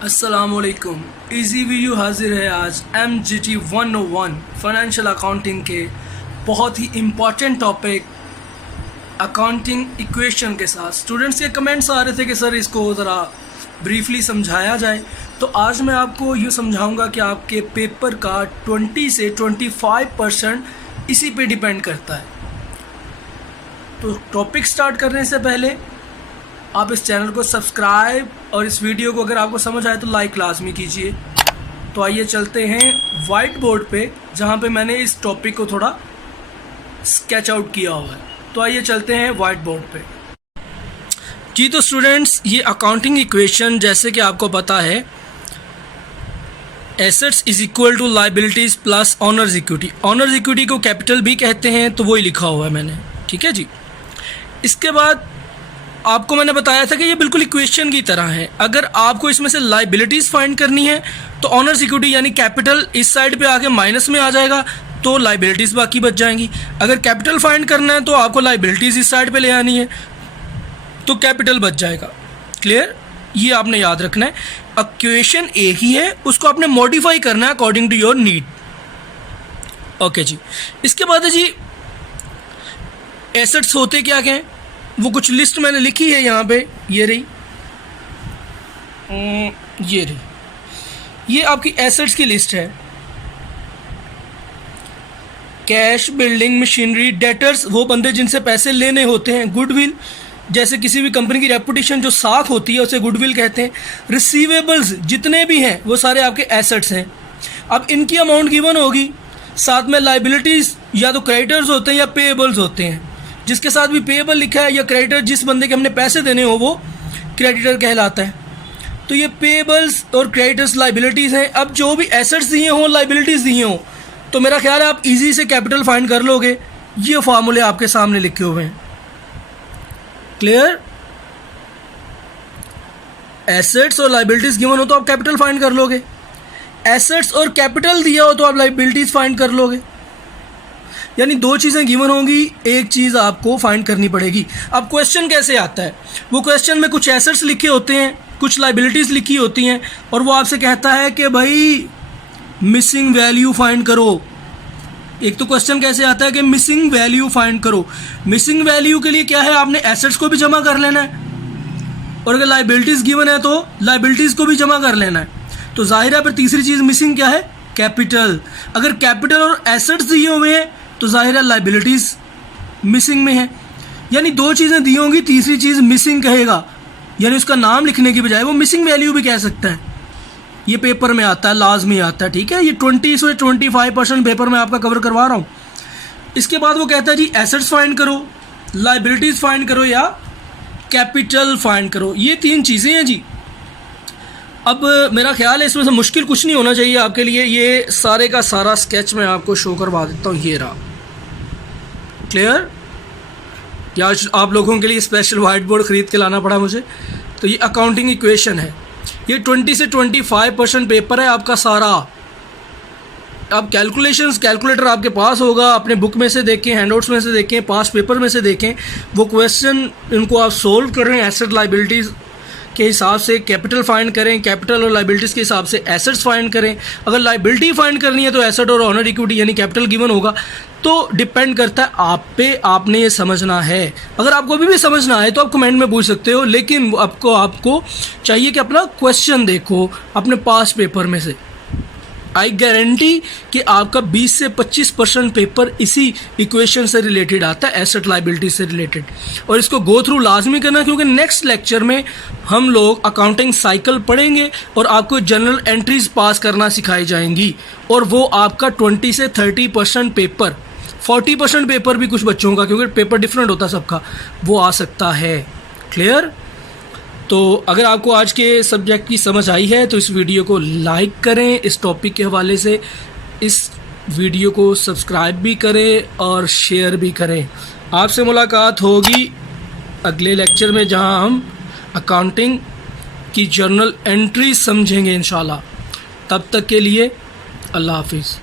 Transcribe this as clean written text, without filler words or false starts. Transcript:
अस्सलामुअलैकुम। Easy video हाजिर है आज MGT 101 फाइनेंशियल अकाउंटिंग के बहुत ही इम्पॉर्टेंट टॉपिक अकाउंटिंग इक्वेशन के साथ। स्टूडेंट्स के कमेंट्स आ रहे थे कि सर इसको ज़रा ब्रीफली समझाया जाए, तो आज मैं आपको ये समझाऊंगा कि आपके पेपर का 20 से 25% इसी पे डिपेंड करता है। तो टॉपिक स्टार्ट करने से पहले आप इस चैनल को सब्सक्राइब और इस वीडियो को अगर आपको समझ आए तो लाइक लाजमी कीजिए। तो आइए चलते हैं वाइट बोर्ड पे, जहाँ पे मैंने इस टॉपिक को थोड़ा स्केच आउट किया हुआ है। तो आइए चलते हैं वाइट बोर्ड पे जी। तो स्टूडेंट्स, ये अकाउंटिंग इक्वेशन जैसे कि आपको पता है, assets is equal to liabilities plus owners equity. Owners equity को कैपिटल भी कहते हैं, तो वही लिखा हुआ है मैंने, ठीक है जी। इसके बाद आपको मैंने बताया था कि ये बिल्कुल इक्वेशन की तरह है। अगर आपको इसमें से लाइबिलिटीज़ फाइंड करनी है तो ऑनर्स इक्विटी यानी कैपिटल इस साइड पे आके माइनस में आ जाएगा, तो लाइबिलिटीज़ बाकी बच जाएंगी। अगर कैपिटल फाइंड करना है तो आपको लाइबिलिटीज़ इस साइड पे ले आनी है, तो कैपिटल बच जाएगा। क्लियर? ये आपने याद रखना है। इक्वेशन एक ही है, उसको आपने मॉडिफाई करना है according to your need. Okay जी। इसके बाद है जी, एसेट्स होते क्या क्या हैं, वो कुछ लिस्ट मैंने लिखी है यहाँ पे, ये रही, ये आपकी एसेट्स की लिस्ट है। कैश, बिल्डिंग, मशीनरी, डेटर्स वो बंदे जिनसे पैसे लेने होते हैं। गुडविल, जैसे किसी भी कंपनी की रेपुटेशन जो साख होती है उसे गुडविल कहते हैं। रिसीवेबल्स जितने भी हैं वो सारे आपके एसेट्स हैं। अब इनकी अमाउंट गिवन होगी, साथ में लाइबिलिटीज़ या तो क्रेडिटर्स होते हैं या पेएबल्स होते हैं। जिसके साथ भी पेएबल लिखा है या क्रेडिटर, जिस बंदे के हमने पैसे देने हो वो क्रेडिटर कहलाता है। तो ये पेएबल्स और क्रेडिटर्स लाइबिलिटीज़ हैं। अब जो भी एसेट्स दिए हों, लाइबिलिटीज़ दिए हों, तो मेरा ख्याल है आप इजी से कैपिटल फाइंड कर लोगे। ये फार्मूले आपके सामने लिखे हुए हैं। क्लियर? एसेट्स और लाइबिलिटीज़ गिवन हो तो आप कैपिटल फाइंड कर लोगे, एसेट्स और कैपिटल दिया हो तो आप लाइबिलिटीज़ फाइंड कर लोगे। यानी दो चीज़ें गिवन होंगी, एक चीज़ आपको फाइंड करनी पड़ेगी। अब क्वेश्चन कैसे आता है, वो क्वेश्चन में कुछ एसेट्स लिखे होते हैं, कुछ लाइबिलिटीज़ लिखी होती हैं, और वो आपसे कहता है कि भाई मिसिंग वैल्यू फाइंड करो। एक तो क्वेश्चन कैसे आता है कि मिसिंग वैल्यू फाइंड करो। मिसिंग वैल्यू के लिए क्या है, आपने एसेट्स को भी जमा कर लेना है, और अगर लाइबिलिटीज़ गिवन है तो लाइबिलिटीज़ को भी जमा कर लेना है। तो जाहिर है, पर तीसरी चीज़ मिसिंग क्या है, कैपिटल। अगर कैपिटल और एसेट्स दिए हुए हैं तो जाहिर है लाइबिलिटीज़ मिसिंग में है। यानी दो चीज़ें दी होंगी, तीसरी चीज़ मिसिंग कहेगा, यानी उसका नाम लिखने की बजाय वो मिसिंग वैल्यू भी कह सकता है। ये पेपर में आता है, लाजमी आता है, ठीक है। ये 20 से 25% पेपर में आपका कवर करवा रहा हूँ। इसके बाद वो कहता है जी एसेट्स फाइंड करो, लाइबिलिटीज़ फाइंड करो या कैपिटल फाइंड करो। ये तीन चीज़ें हैं जी। अब मेरा ख्याल है इसमें से मुश्किल कुछ नहीं होना चाहिए आपके लिए। ये सारे का सारा स्केच मैं आपको शो करवा देता हूँ, ये रहा। क्लियर? या आप लोगों के लिए स्पेशल वाइट बोर्ड ख़रीद के लाना पड़ा मुझे। तो ये अकाउंटिंग इक्वेशन है। ये 20 से 25% पेपर है आपका सारा। अब कैलकुलेटर आपके पास होगा, अपने बुक में से देखें, हैंडआउट्स में से देखें, पास पेपर में से देखें, वो क्वेश्चन इनको आप सोल्व कर रहे हैं। एसेट लाइबिलिटीज़ के हिसाब से कैपिटल फाइंड करें, कैपिटल और लाइबिलिटीज़ के हिसाब से एसेट्स फाइंड करें। अगर लाइबिलिटी फाइंड करनी है तो एसेट और ऑनर इक्विटी यानी कैपिटल गिवन होगा। तो डिपेंड करता है आप पे, आपने ये समझना है। अगर आपको अभी भी समझना है तो आप कमेंट में पूछ सकते हो, लेकिन आपको चाहिए कि अपना क्वेश्चन देखो अपने पास पेपर में से। आई गारंटी कि आपका 20 से 25% पेपर इसी इक्वेशन से रिलेटेड आता है, एसेट लाइबिलिटी से रिलेटेड। और इसको गो थ्रू लाजमी करना, क्योंकि नेक्स्ट लेक्चर में हम लोग अकाउंटिंग साइकिल पढ़ेंगे और आपको जनरल एंट्रीज पास करना सिखाई जाएंगी। और वो आपका 20 से 30% पेपर, 40% पेपर भी कुछ बच्चों का, क्योंकि पेपर डिफरेंट होता है सबका, वो आ सकता है। क्लियर? तो अगर आपको आज के सब्जेक्ट की समझ आई है तो इस वीडियो को लाइक करें, इस टॉपिक के हवाले से इस वीडियो को सब्सक्राइब भी करें और शेयर भी करें। आपसे मुलाकात होगी अगले लेक्चर में, जहां हम अकाउंटिंग की जर्नल एंट्री समझेंगे इंशाल्लाह। तब तक के लिए अल्लाह हाफिज़।